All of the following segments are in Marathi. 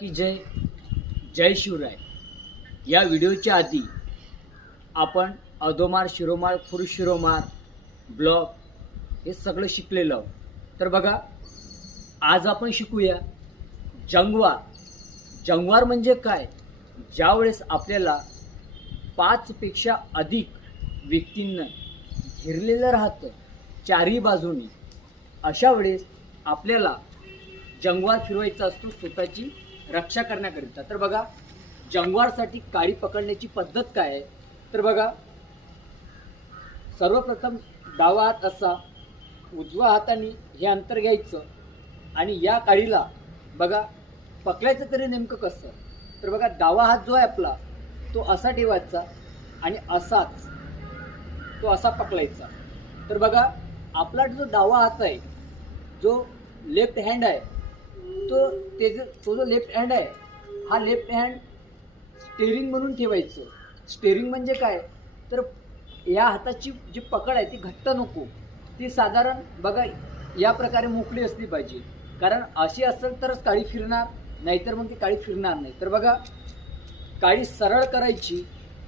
की जय जय शिवराय. या व्हिडिओच्या आधी आपण अधोमार शिरोमार खुर शिरोमार ब्लॉक हे सगळं शिकलेलं आहोत. तर बघा आज आपण शिकूया जंगवार. जंगवार म्हणजे काय? ज्यावेळेस आपल्याला पाचपेक्षा अधिक व्यक्तींना घेरलेलं राहतं चारही बाजूनी अशा वेळेस आपल्याला जंगवार फिरवायचा असतो स्वतःची रक्षा करण्याकरिता. तर बघा जंगवारसाठी काळी पकडण्याची पद्धत काय आहे? तर बघा सर्वप्रथम डावा हात असा उजवा हाताने हे अंतर घ्यायचं. आणि या काळीला बघा पकडायचं तरी नेमकं कसं? तर बघा डावा हात जो आहे आपला तो असा ठेवायचा आणि असाच तो असा पकडायचा. तर बघा आपला जो डावा हात आहे जो लेफ्ट हँड आहे तो ते जो तो जो लेफ्ट हँड आहे हा लेफ्ट हँड स्टेरिंग म्हणून ठेवायचं. स्टेरिंग म्हणजे काय? तर या हाताची जी पकड आहे ती घट्ट नको. ती साधारण बघा या प्रकारे मोकळी असली पाहिजे. कारण अशी असेल तरच काळी फिरणार नाहीतर मग ती काळी फिरणार नाही. तर बघा काळी सरळ करायची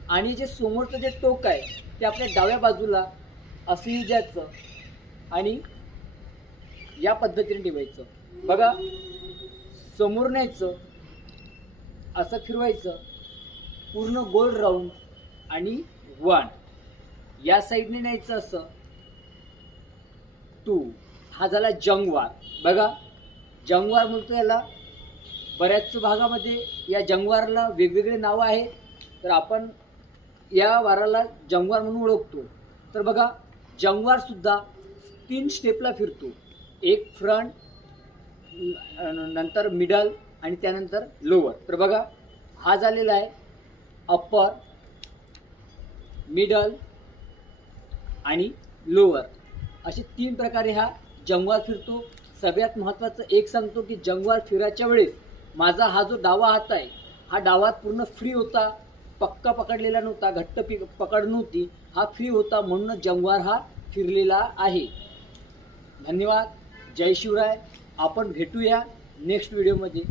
आणि जे समोरचं जे टोक आहे ते आपल्या डाव्या बाजूला असंही द्यायचं आणि या पद्धतीने ठेवायचं बघा समोर न्यायचं असं फिरवायचं पूर्ण गोल राऊंड आणि वन या साईडने न्यायचं असं. टू हा झाला जंगवार बघा जंगवार म्हणतो याला. बऱ्याच भागामध्ये या जंगवारला वेगवेगळे नावं आहे तर आपण या वाराला जंगवार म्हणून ओळखतो. तर बघा जंगवारसुद्धा तीन स्टेपला फिरतो. एक फ्रंट नंतर मिडल आणि त्यानंतर लोअर तर बघा हा झालेला आहे अप्पर मिडल आणि लोअर असे तीन प्रकारे हा जंगवार फिरतो. सगळ्यात महत्त्वाचं एक सांगतो की जंगवार फिरायच्या वेळेस माझा हा जो डावा हात आहे हा डावा पूर्ण फ्री होता. पक्का पकडलेला नव्हता घट्ट पि पकड नव्हती. हा फ्री होता म्हणून जंगवार हा फिरलेला आहे. धन्यवाद. जय शिवराय. आपण भेटूया नेक्स्ट व्हिडिओमध्ये